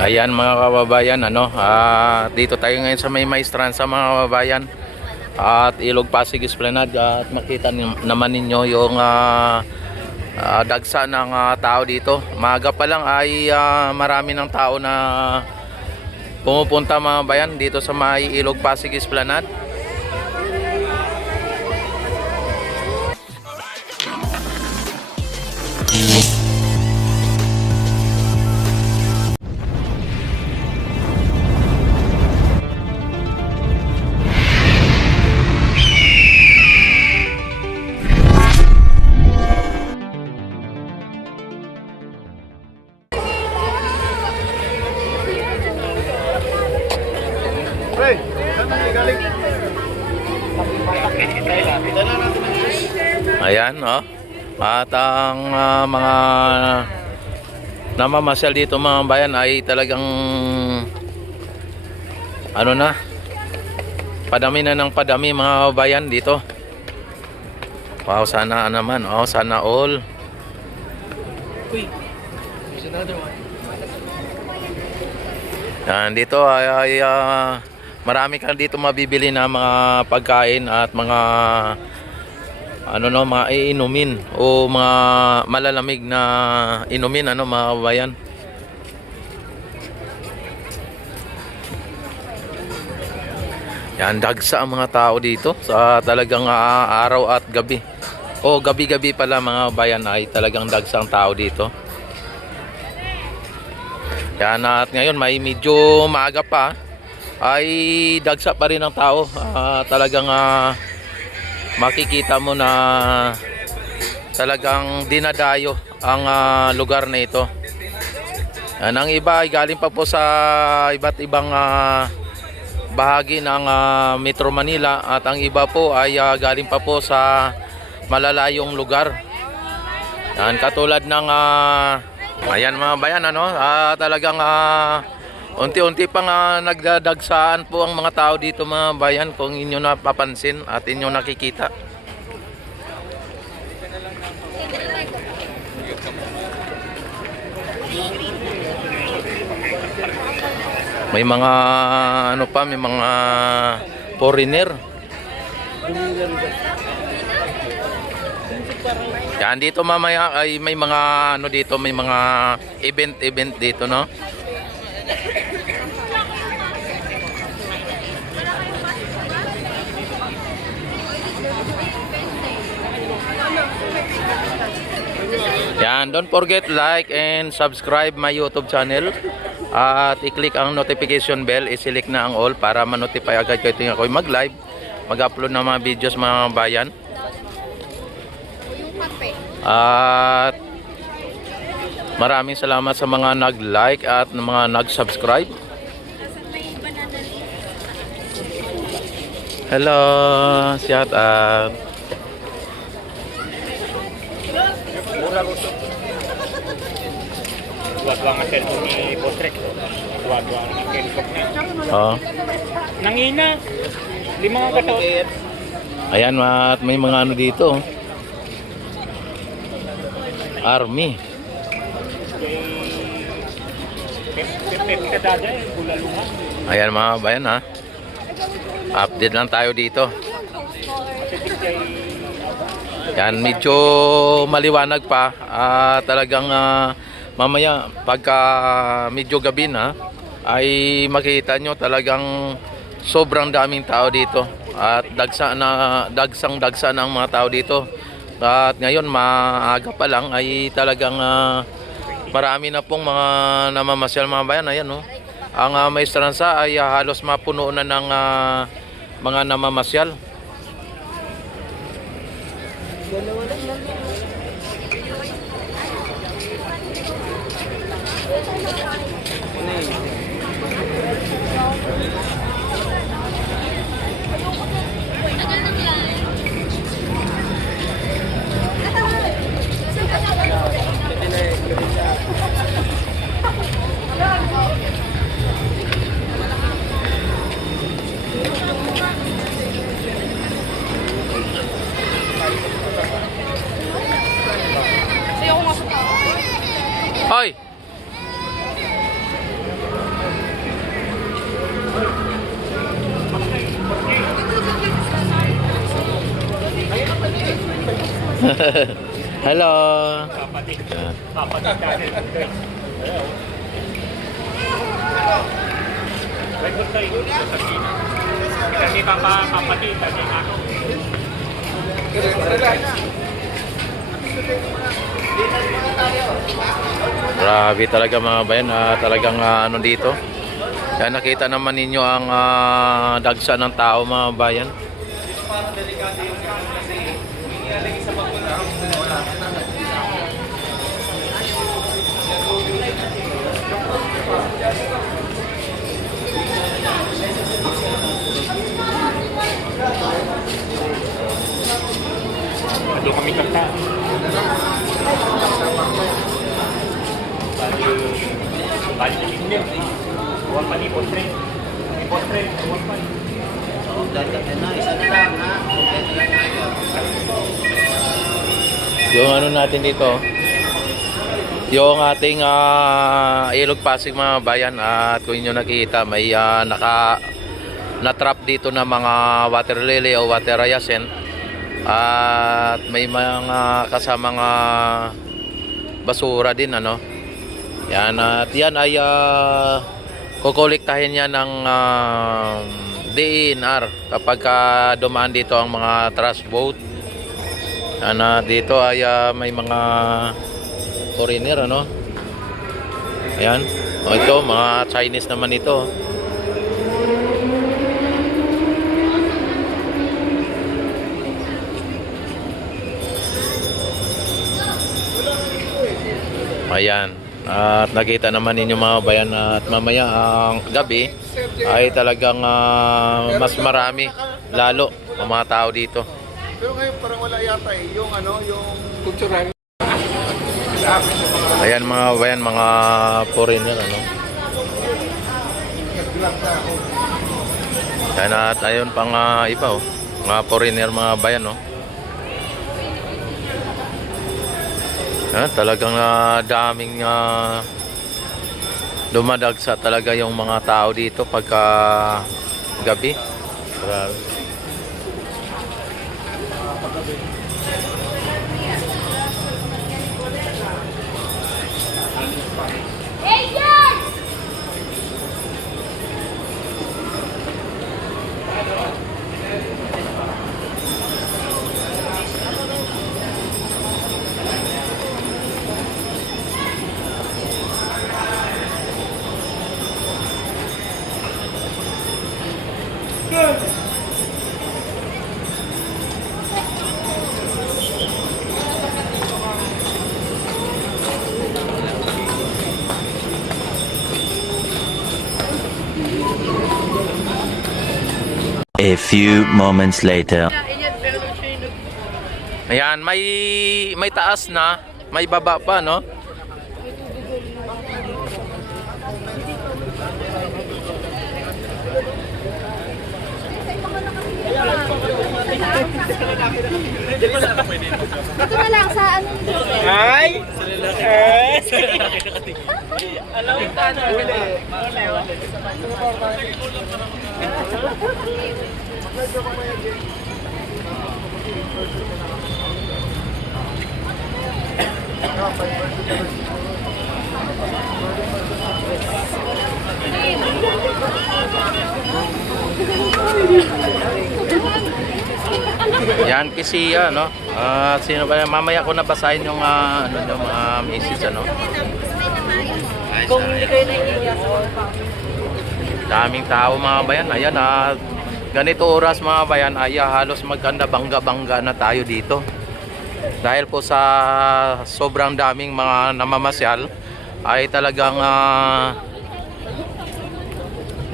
Ayan mga kababayan, dito tayo ngayon sa may Maestranza mga kababayan at Ilog Pasig Esplanade at makita naman ninyo yung dagsa ng tao dito. Maaga pa lang ay marami ng tao na pumupunta mga bayan dito sa may Ilog Pasig Esplanade. Ayan, at ang mga namamasyal dito mga bayan ay talagang padami na ng padami mga bayan dito. Wow, sana naman, sana all. Yan, dito ay marami ka dito mabibili na mga pagkain at mga mga iinumin o mga malalamig na inumin mga kabayan. Yan, dagsa ang mga tao dito sa talagang araw at gabi. O gabi-gabi pala mga kabayan ay talagang dagsa ang tao dito. Yan, at ngayon may medyo maaga pa ay dagsa pa rin ang tao. Talagang makikita mo na talagang dinadayo ang lugar na ito. Yan, ang iba ay galing pa po sa iba't ibang bahagi ng Metro Manila at ang iba po ay galing pa po sa malalayong lugar. Yan, katulad ng ayan mga bayan, talagang unti-unti pang nagdadagsaan po ang mga tao dito mga bayan, kung inyo napapansin at inyo nakikita. May mga may mga foreigner. Yan, dito mamaya ay may mga dito, may mga event dito, Yan, don't forget like and subscribe my YouTube channel at i-click ang notification bell, i-select na ang all para ma-notify agad kayo tuwing ako'y mag-live, mag-upload ng mga videos mga bayan. At maraming salamat sa mga nag-like at mga nag-subscribe. Hello, shout out. Dua-dua ang cellphone ni Botrek. Dua-dua ang cellphone niya. Nangina. 5 nga kato. Ayan, at may mga dito. Army. Ayan mga bayan, update lang tayo dito. Yan, medyo maliwanag pa. Talagang mamaya pagka medyo gabi na ay makita nyo talagang sobrang daming tao dito at dagsang dagsa ng mga tao dito. At ngayon maaga pa lang ay talagang marami na pong mga namamasyal mga bayan. Ayan, ang Maestranza ay halos mapuno na ng mga namamasyal. Hoy! Hello. Kapatid. Yan. Kapatid channel. Wait, good tayo. Kasi kapatid, kasi ako. Grabe talaga mga bayan, talagang ano dito. Kaya nakita naman ninyo ang dagsa ng tao mga bayan. Doon kami kanta. Bali na lignin. Huwag pa ni postre. Ni postre, huwag pa. Yung ano natin dito, yung ating Ilog Pasig mga bayan, at kung inyo nakikita may na-trap dito na mga water lily o water hyacinth, at may mga kasamang basura din ano. Yan, at yan ay kukolektahin yan ng DENR kapag dumaan dito ang mga trash boat. Yan, dito ay may mga foreigner ano. Ayan, o ito mga Chinese naman ito. Ayan, at nakita naman ninyo mga bayan, at mamaya ang gabi ay talagang mas marami lalo ang mga tao dito. Pero ngayon parang wala yata eh, yung ano, yung cultural. Ayan mga bayan, mga foreigner ano. Ayan, at ayun pang iba oh, mga foreigner mga bayan oh. Talagang daming dumadagsa talaga yung mga tao dito pagka gabi. Grabe. A few moments later. Ayan, may taas na, may baba pa no. Ito na lang sa ano nito. Ay! Alam mo paano? Yan Pisia no. Sino ba mamaya ko nabasahin yung ano yung mga message ano. Kung hindi kayo naiiyak. Daming tao mga bayan. Ayan ganito oras mga bayan ay halos maganda bangga-bangga na tayo dito. Dahil po sa sobrang daming mga namamasyal ay talagang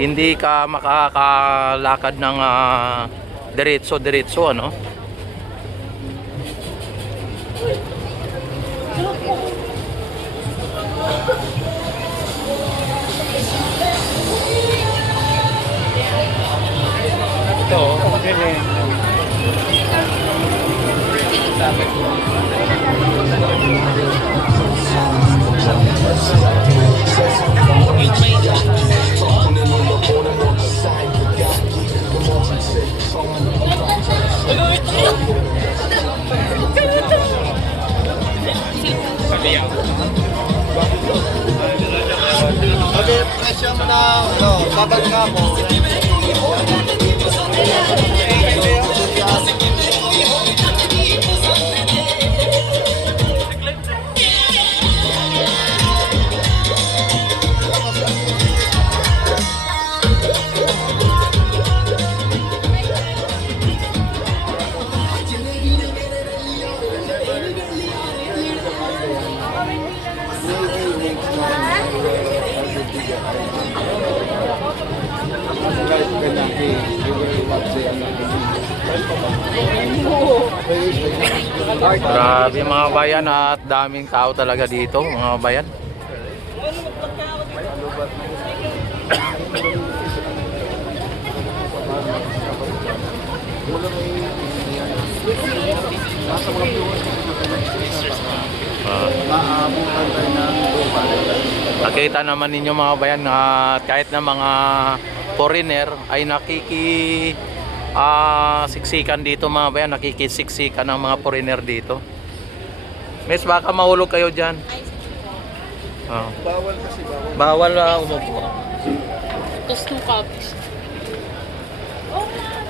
hindi ka makakalakad ng diretso ano. Ito, galing. babag ka mo. Grabe mga bayan at daming tao talaga dito mga bayan. Nakita naman ninyo mga bayan na kahit na mga foreigner ay siksikan dito mga bayan, nakikisiksikan ng mga foreigner dito. Miss, baka mahulog kayo dyan. Bawal kasi Bawal umupo. Tapos 2 cups.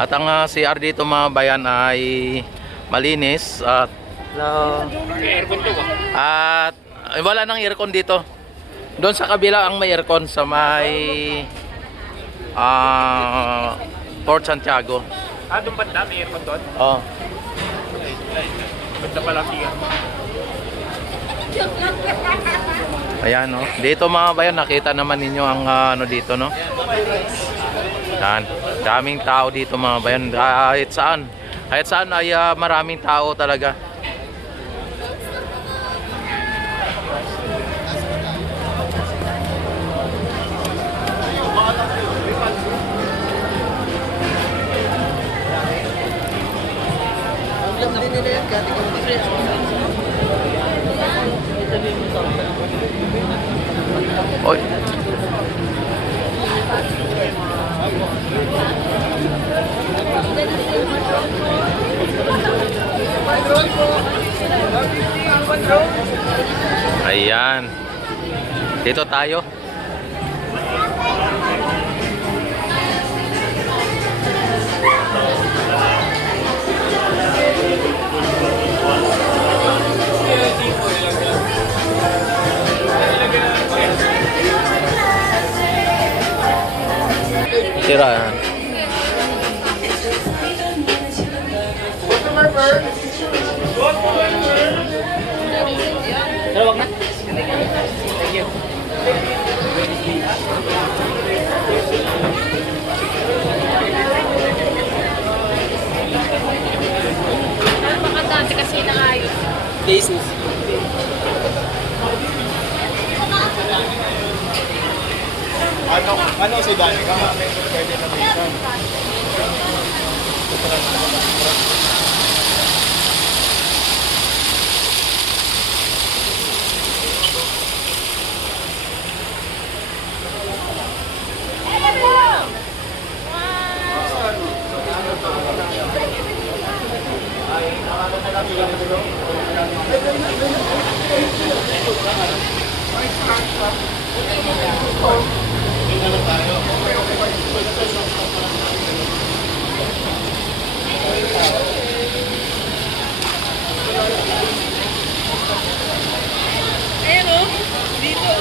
At ang CR dito mga bayan ay malinis at Aircon to ba? at wala nang aircon dito. Doon sa kabila ang may aircon sa may Port Santiago. Doon banda, may aircon doon? Oh. Banda pala siya. Ayan, no. Dito mga bayan, nakita naman ninyo ang ano dito, no. Yan. Daming tao dito mga bayan. Kahit saan. Kahit saan ay maraming tao talaga. Oy. Ayan. Dito tayo. Sira yan. Dalawag na. Thank you. Baka dati kasi nakayos. Places. Ano si Dani ka? Pwede na minsan. Ayan o, dito.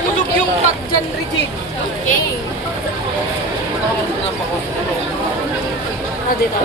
Tulog yung tag dyan, Regine. Okay. Ah, dito.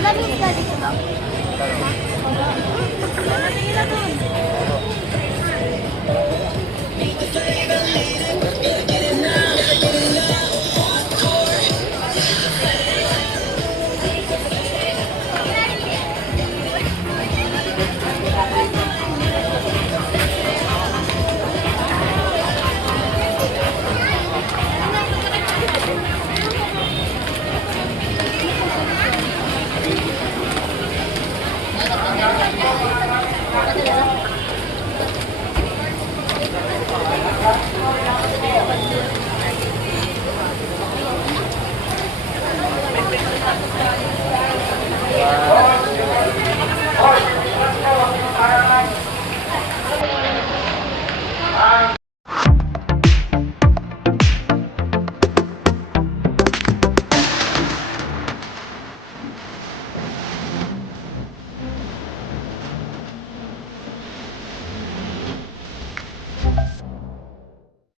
Malamig ka dito.